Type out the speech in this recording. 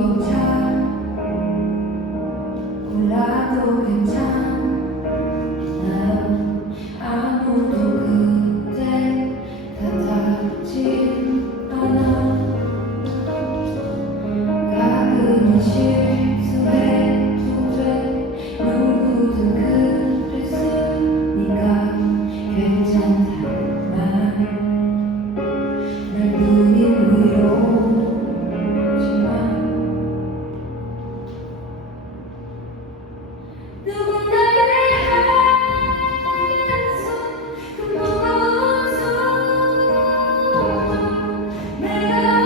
이건 잘 골라도 괜찮아요 아무도 그때 다다진 않아. 가끔은 실수해도 누구든 그랬으니까 괜찮단 말널 뿐이 Amen.